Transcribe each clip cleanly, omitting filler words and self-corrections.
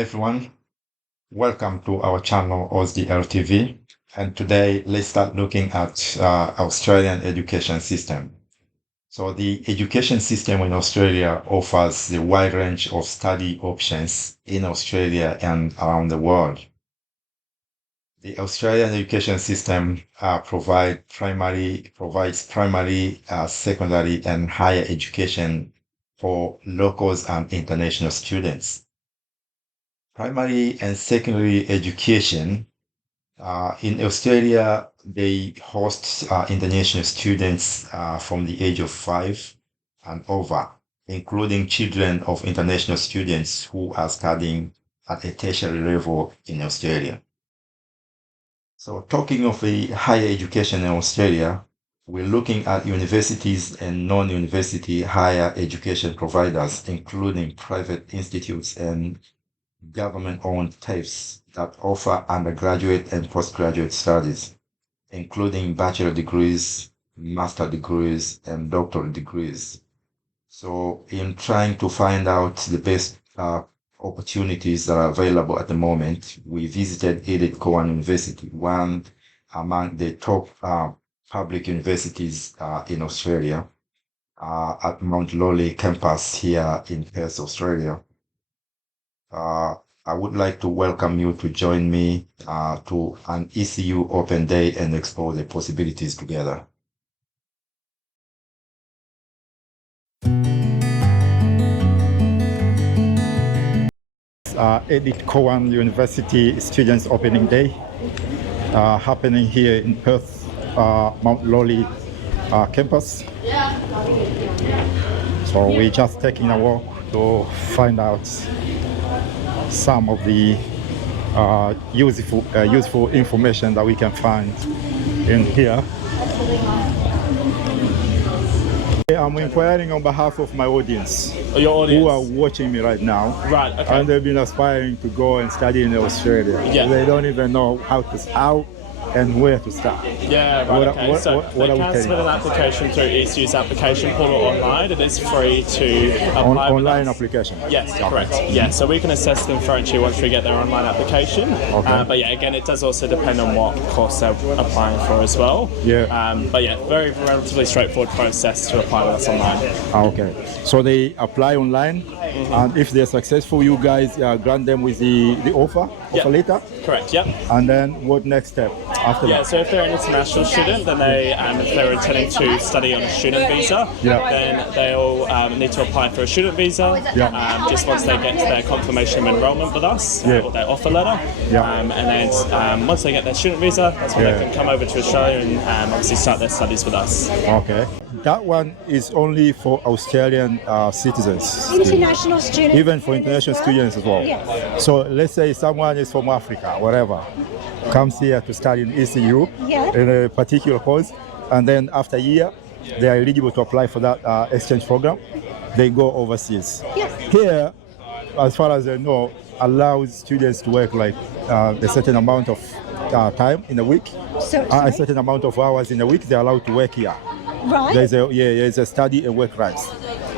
everyone, welcome to our channel OSDL TV. And today let's start looking at Australian education system. So the education system in Australia offers a wide range of study options in Australia and around the world. The Australian education system provides primary, secondary, and higher education for locals and international students. Primary and secondary education in Australia, they host international students from the age of 5 and over, including children of international students who are studying at a tertiary level in Australia. So talking of the higher education in Australia, we're looking at universities and non-university higher education providers, including private institutes and government-owned TAFEs that offer undergraduate and postgraduate studies, including bachelor degrees, master degrees, and doctoral degrees. So in trying to find out the best opportunities that are available at the moment, we visited Edith Cowan University, one among the top public universities in Australia, at Mount Lawley campus here in Perth, Australia. I would like to welcome you to join me to an ECU Open Day and explore the possibilities together. Edith Cowan University Students Opening Day happening here in Perth, Mount Lawley campus. So we're just taking a walk to find out some of the useful information that we can find in here. I'm inquiring on behalf of my audience, Your audience who are watching me right now. Right, okay. And they've been aspiring to go and study in Australia. Yeah. They don't even know how and where to start. Yeah, right, okay. So they can submit an application through ECU's application portal online. It is free to apply. Online application? Yes, correct. Yeah, so we can assess them for you once we get their online application. Okay. But yeah, again, it does also depend on what course they're applying for as well. Yeah. But yeah, very relatively straightforward process to apply with us online. Okay. So they apply online, and if they're successful, you guys grant them with the offer letter? Correct, yep. And then what next step after that? Yeah, so if they're an international student, then if they're intending to study on a student visa, then they'll need to apply for a student visa just once they get their confirmation of enrolment with us, or their offer letter. And then once they get their student visa, that's when they can come over to Australia and obviously start their studies with us. Okay. That one is only for Australian citizens. International students. Even for international students as well. Yes. So let's say someone is from Africa, whatever, comes here to study in ECU in a particular course, and then after a year, they are eligible to apply for that exchange program. They go overseas. Yes. Here, as far as I know, allows students to work like a certain amount of time in a week, a certain amount of hours in a week. They're allowed to work here. Right. There's a study and work rights.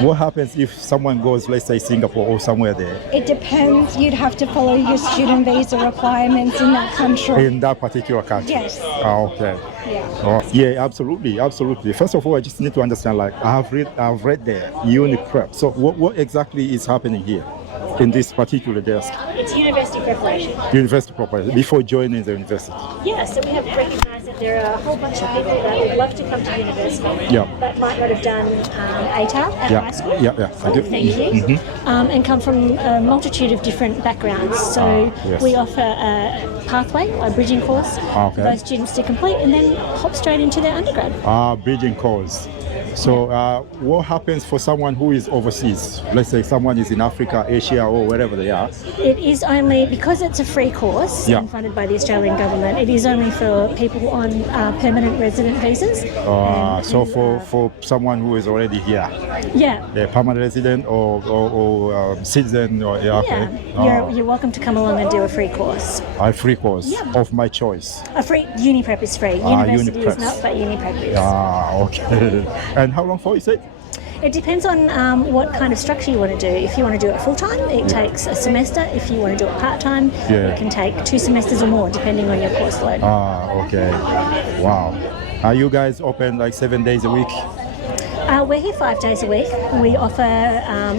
What happens if someone goes, let's say, Singapore or somewhere there? It depends. You'd have to follow your student visa requirements in that country. In that particular country? Yes. Okay. Yeah. Absolutely. First of all, I just need to understand, like, I've read there, uni prep. So what exactly is happening here in this particular desk? It's university preparation. University preparation, before joining the university? Yeah, so we have recognised that there are a whole bunch of people that would love to come to university, but might not have done ATAR at high school. I do. Thank you. And come from a multitude of different backgrounds. So we offer a pathway, a bridging course for those students to complete and then hop straight into their undergrad. Bridging course. So what happens for someone who is overseas? Let's say someone is in Africa, Asia, or wherever they are. It is only, because it's a free course and funded by the Australian government, it is only for people on permanent resident visas. So for someone who is already here? Yeah. A permanent resident or citizen? You're welcome to come along and do a free course. A free course of my choice? A free, uni prep is free. University is not, but uni prep is. Okay. And how long for, you said? It depends on what kind of structure you want to do. If you want to do it full-time, it takes a semester. If you want to do it part-time, it can take 2 semesters or more, depending on your course load. Okay. Wow. Are you guys open like 7 days a week? We're here 5 days a week. We offer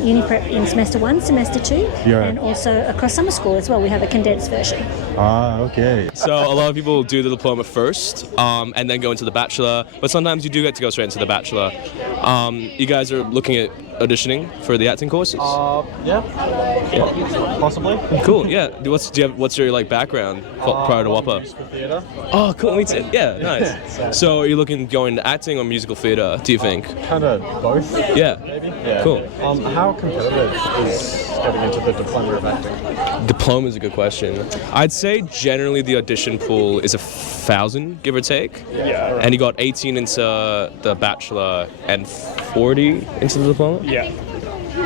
uni prep in semester 1, semester 2, and also across summer school as well. We have a condensed version. Okay. So a lot of people do the diploma first and then go into the bachelor, but sometimes you do get to go straight into the bachelor. You guys are looking at auditioning for the acting courses? Yeah, possibly. Cool. Yeah. What's your like background prior to WAPA? Musical theatre. Oh, cool. Me too. Yeah, nice. So are you looking to go into acting or musical theatre? Do you think? Kind of both. Yeah. Maybe. Yeah. Cool. How competitive is getting into the diploma of acting? Diploma is a good question. I'd say generally the audition pool is 1,000, give or take. Yeah. Right. And you got 18 into the bachelor and 40 into the diploma. Yeah.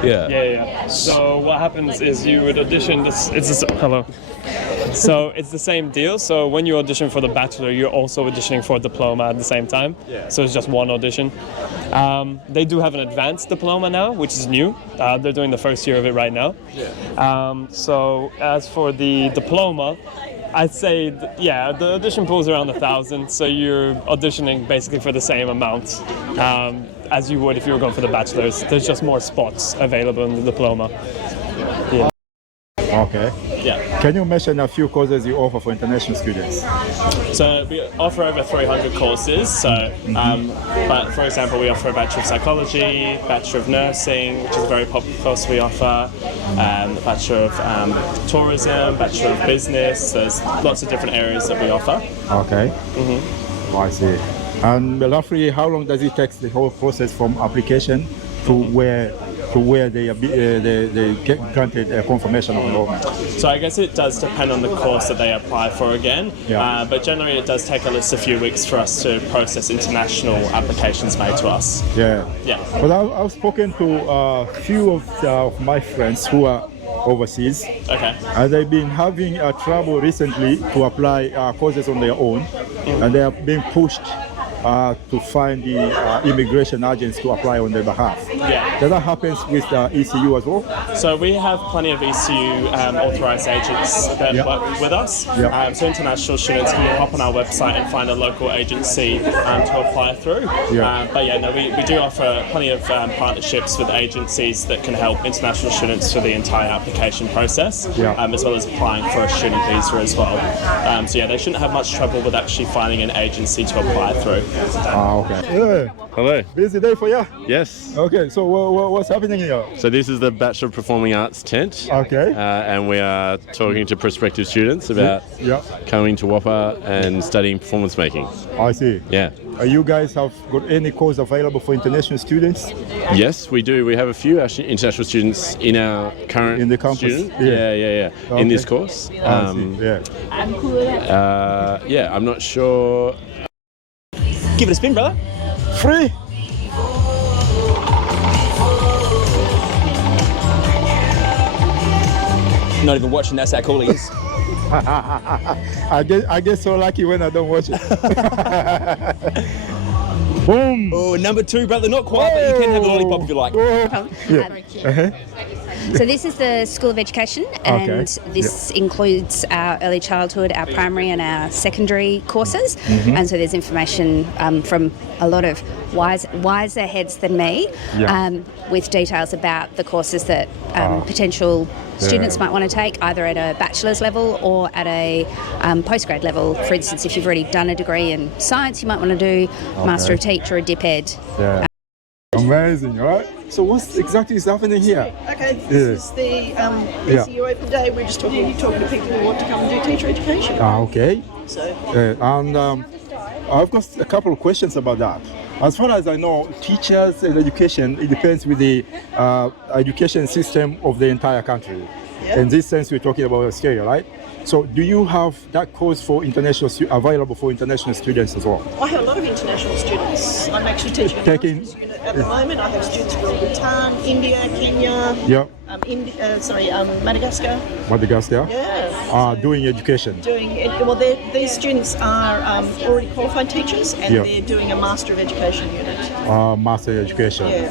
Yeah. So what happens is you would audition. Hello. So it's the same deal. So when you audition for the bachelor, you're also auditioning for a diploma at the same time. Yeah. So it's just one audition. They do have an advanced diploma now, which is new. They're doing the first year of it right now. Yeah. So as for the diploma, I'd say, the audition pool is around 1,000. So you're auditioning basically for the same amount as you would if you were going for the bachelor's. There's just more spots available in the diploma. Yeah. Okay. Yeah. Can you mention a few courses you offer for international students? So we offer over 300 courses. So, but for example, we offer a Bachelor of Psychology, Bachelor of Nursing, which is a very popular course we offer, Bachelor of Tourism, Bachelor of Business. There's lots of different areas that we offer. Okay. I see. And roughly, how long does it take the whole process from application to where they get granted a confirmation of enrollment? So I guess it does depend on the course that they apply for again, but generally it does take at least a few weeks for us to process international applications made to us. Yeah. But I've spoken to a few of my friends who are overseas. Okay. And they've been having trouble recently to apply courses on their own, and they are being pushed to find the immigration agents to apply on their behalf. Yeah. Does that happen with ECU as well? So we have plenty of ECU authorised agents that work with us. So international students can hop on our website and find a local agency to apply through. We do offer plenty of partnerships with agencies that can help international students through the entire application process, as well as applying for a student visa as well. They shouldn't have much trouble with actually finding an agency to apply through. Okay. Yeah. Hello. Busy day for you? Yes. Okay, so what's happening here? So this is the Bachelor of Performing Arts tent. Okay. And we are talking to prospective students about coming to WAPA and studying performance making. I see. Yeah. You guys have got any course available for international students? Yes, we do. We have a few actually international students in our current in the campus. Student. Yeah. Okay. In this course. I'm not sure. Give it a spin, brother. Free. Not even watching, that's how cool he is. I get so lucky when I don't watch it. Boom. Oh, number 2, brother. Not quite, but you can have a lollipop if you like. So this is the School of Education, and this includes our early childhood, our primary and our secondary courses. And so there's information from a lot of wiser heads than me with details about the courses that potential students might want to take, either at a bachelor's level or at a postgrad level. For instance, if you've already done a degree in science, you might want to do Master of Teach or a Dip Ed. Amazing, right? So what exactly is happening here? Okay, this is the ECU Open Day. We're just talking to people who want to come and do teacher education. Okay. So. And I've got a couple of questions about that. As far as I know, teachers and education, it depends with the education system of the entire country. In this sense, we're talking about Australia, right? So do you have that course for international available for international students as well? I have a lot of international students. I'm actually teaching at the moment. I have students from Bhutan, India, Kenya, Madagascar. Madagascar? Yeah. Doing education. These students are already qualified teachers, and they're doing a Master of Education unit. Master education. Yeah.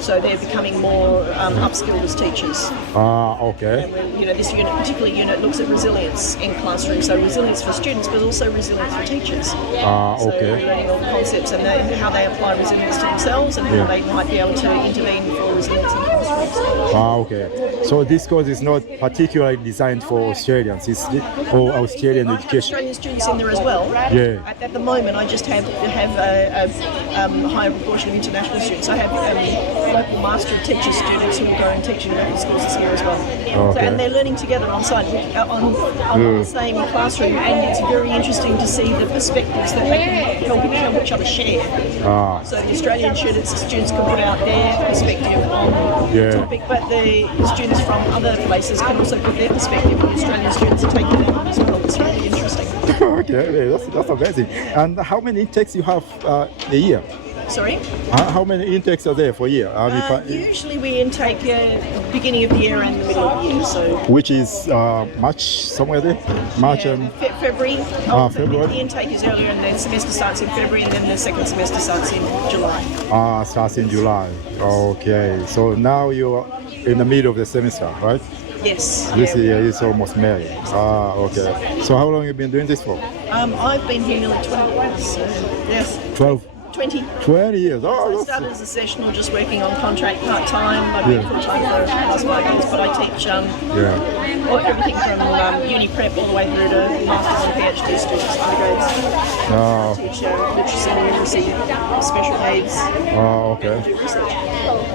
So they're becoming more upskilled as teachers. Okay. And this particular unit looks at resilience in classrooms, so resilience for students, but also resilience for teachers. So Okay. we're learning all the concepts and how they apply resilience to themselves, and how they might be able to intervene for resilience in classrooms. Okay. So this course is not particularly designed for Australians. It's for Australian education. Australian students in there as well. Yeah. At the moment, I just have a higher proportion of international students. I have local Master of Teacher students who will go and teach in local schools this year as well. Okay. And they're learning together on site on the same classroom, and it's very interesting to see the perspectives that they can help each other share. So the Australian students can put out their perspective on the topic, but the students from other places can also put their perspective, and Australian students are taking that on as well. It's really interesting. Okay, that's amazing. And how many intakes you have a year? Sorry? How many intakes are there for a year? Usually we intake beginning of the year and the middle of the year. So which is March, somewhere there? March and February. February. The intake is earlier, and the semester starts in February, and then the second semester starts in July. Starts in July. Okay, so now you're in the middle of the semester, right? Yes. This year is almost May. Okay. So how long have you been doing this for? I've been here nearly 20 years. So yes. 20 years. I started as a sessional, just working on contract part-time. I've been full-time for the last 5 years, but I teach everything from uni prep all the way through to masters and PhD students, undergrads. I teach literacy, special needs. Okay. Do research.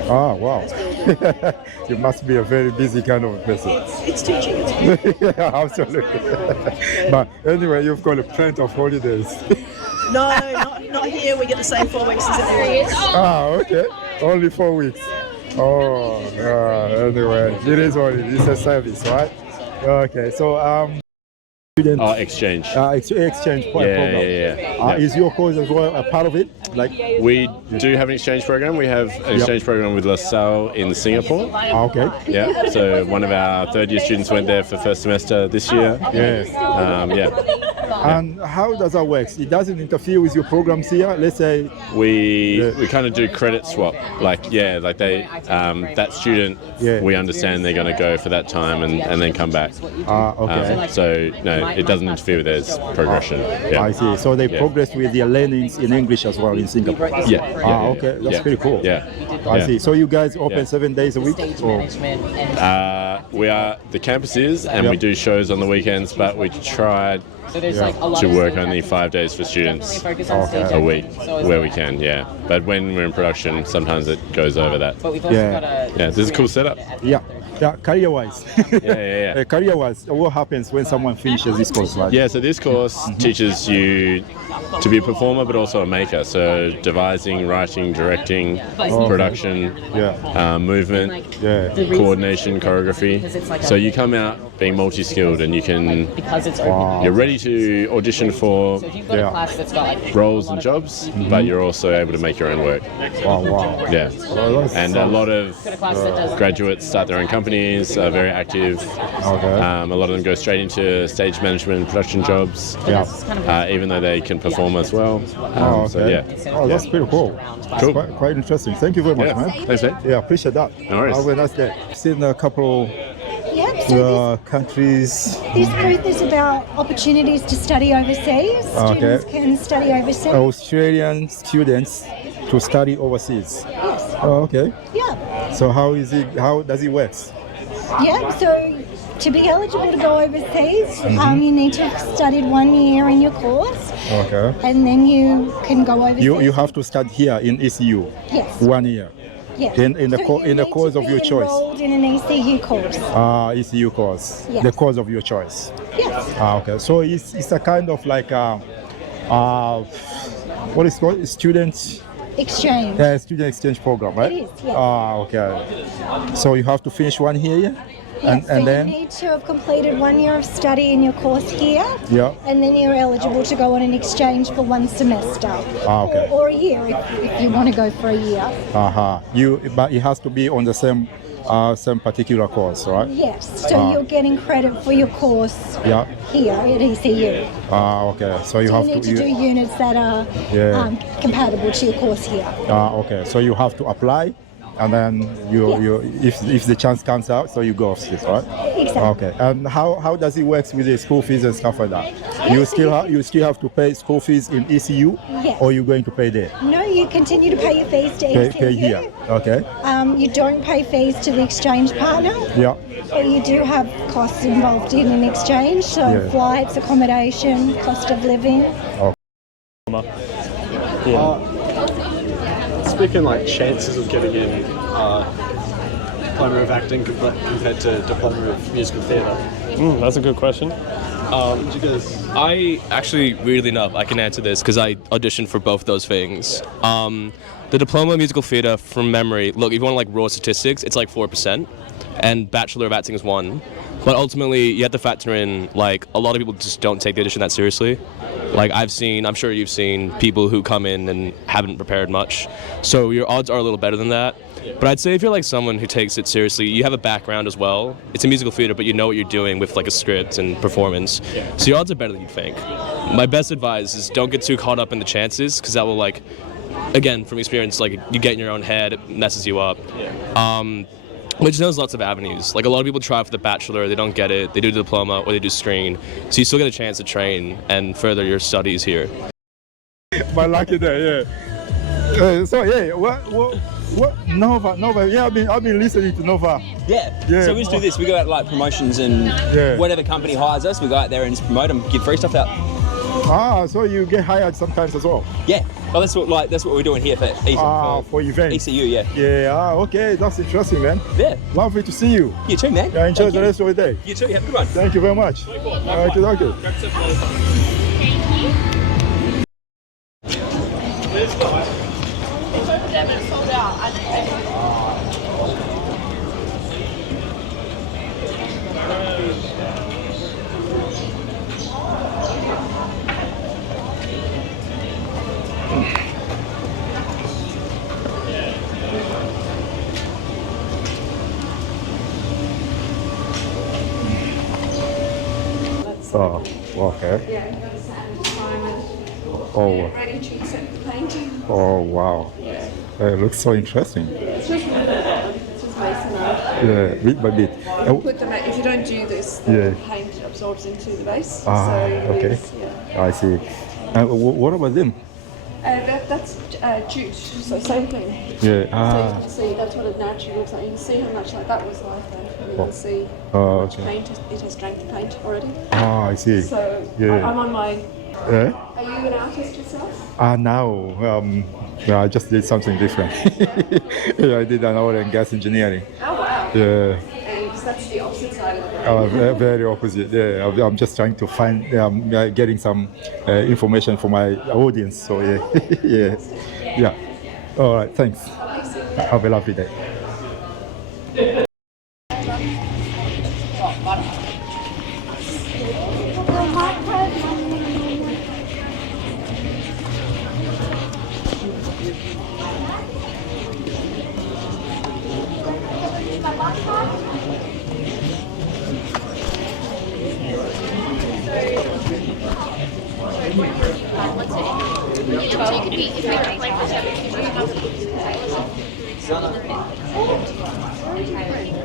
Wow. You must be a very busy kind of person. It's teaching. It's yeah, absolutely. But anyway, you've got plenty of holidays. No, not here. We get the same 4 weeks as everyone else. Okay. Only 4 weeks. Anyway, it is what it is. It's a service, right? Okay, so student exchange. Exchange program. Yeah. Is your course as well a part of it? We do have an exchange program. We have an exchange program with LaSalle in Singapore. Okay. Yeah. So one of our third-year students went there for first semester this year. Yes. And how does that work? It doesn't interfere with your programs here. Let's say we kind of do credit swap. They that student, we understand they're going to go for that time and then come back. Okay. So no, it doesn't interfere with their progression. I see. So they progress with their learnings in English as well in Singapore. Okay. That's pretty cool. I see. So you guys open 7 days a week? We are. The campus is, and we do shows on the weekends, but we try to work only 5 days for students a week where we can. But when we're in production, sometimes it goes over that. This is a cool setup. Career-wise. Career-wise, what happens when someone finishes this course? So this course teaches you to be a performer, but also a maker. So devising, writing, directing, production, movement, coordination, choreography. So you come out being multi-skilled, and you're ready to audition for roles and jobs, but you're also able to make your own work. Wow. Yeah. And a lot of graduates start their own companies, are very active. A lot of them go straight into stage management and production jobs, even though they can perform as well. That's pretty cool. Cool. Quite interesting. Thank you very much, man. Thanks, mate. Yeah, appreciate that. No worries. Have a nice day. Seen a couple countries. This booth is about opportunities to study overseas. Students can study overseas. Australian students to study overseas. Yes. Okay. Yeah. So how does it work? So to be eligible to go overseas, you need to have studied 1 year in your course. Okay. And then you can go overseas. You have to study here in ECU. Yes. 1 year. Yes. In the course of your choice. Enrolled in an ECU course. ECU course. Yes. The course of your choice. Yes. Okay. So it's a kind of like what is it called? Student exchange. Student exchange program, right? It is. Yes. Okay. So you have to finish 1 year. Yes, and then you need to have completed 1 year of study in your course here, and then you're eligible to go on an exchange for 1 semester, or a year if you want to go for a year. But it has to be on the same some particular course, right? Yes, so you're getting credit for your course here at ECU. Okay. So you So have you need to to do units that are compatible to your course here. okay. So you have to apply, and then if the chance comes out, so you go off this, right? Exactly. Okay. And how does it work with the school fees and stuff like that? You still have to pay school fees in ECU, Yes. or you're going to pay there? No, you continue to pay your fees to ECU. Pay here. Okay. You don't pay fees to the exchange partner. Yeah. But you do have costs involved in an exchange, so flights, accommodation, cost of living. Speaking like chances of getting in diploma of acting compared to diploma of musical theatre. That's a good question. I actually, weirdly enough, I can answer this because I auditioned for both those things. The diploma of musical theatre, from memory, look, if you want like raw statistics, it's like 4%, and Bachelor of Acting is 1%. But ultimately, you have to factor in, like, a lot of people just don't take the audition that seriously. Like, I'm sure you've seen people who come in and haven't prepared much. So your odds are a little better than that. But I'd say if you're like someone who takes it seriously, you have a background as well. It's a musical theater, but you know what you're doing with like a script and performance. So your odds are better than you think. My best advice is don't get too caught up in the chances, because that will, like, again, from experience, like, you get in your own head, it messes you up. Which knows lots of avenues. Like, a lot of people try for the Bachelor, they don't get it, they do the diploma, or they do screen. So you still get a chance to train and further your studies here. My lucky day, what Nova? Yeah, I've been listening to Nova. Yeah. So we just do this. We go out like promotions, and whatever company hires us, we go out there and just promote them, give free stuff out. So you get hired sometimes as well? Yeah. Well, that's what we're doing here for for events. ECU, yeah. Yeah. Okay, that's interesting, man. Yeah. Lovely to see you. You too, man. Yeah, enjoy the rest of the day. You too. Have a good one. Thank you very much. Thank you. Oh, okay. Oh. Ready to accept the painting. Oh, wow. It looks so interesting. It's just masonry. Yeah, bit by bit. Put them if you don't do this, the paint absorbs into the base. Okay. I see. What about them? That's jute, so same thing. Yeah. So you can see that's what it naturally looks like. You can see how much like that was like there. And you can see how much paint it has drank the paint already. I see. So I'm on my. Yeah. Are you an artist yourself? No. I just did something different. I did an oil and gas engineering. Oh wow. Yeah. And that's the opposite side of the brain. Very opposite. Yeah. I'm just trying to find, getting some information for my audience. So yeah. Yeah. All right. Thanks. Have a lovely day.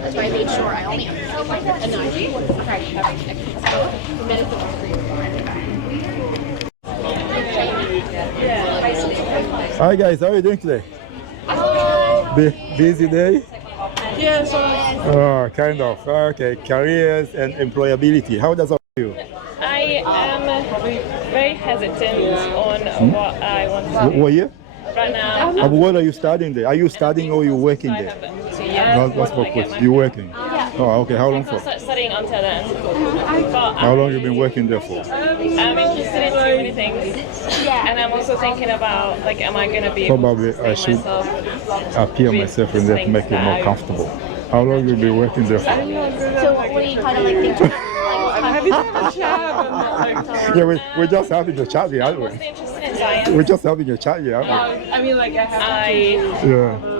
That's why I made sure I only have a 90. Hi guys, how are you doing today? Busy day? Yeah, so Kind of. Okay, careers and employability. How does that feel? I am very hesitant on what I want to do. What year? Right now. What are you studying there? Are you studying or are you working there? What's my question? You're working? Oh, okay. How long for? I'm studying until then. How long have you been working there for? I'm interested in too many things. And I'm also thinking about, like, am I going to be Probably I should appear myself in there to make it more comfortable. How long have you been working there for? So what are you kind of like thinking? Have you had a chat? Yeah, we're just having a chat here, aren't we? We're just having a chat here, aren't we? I mean, like, I have Yeah.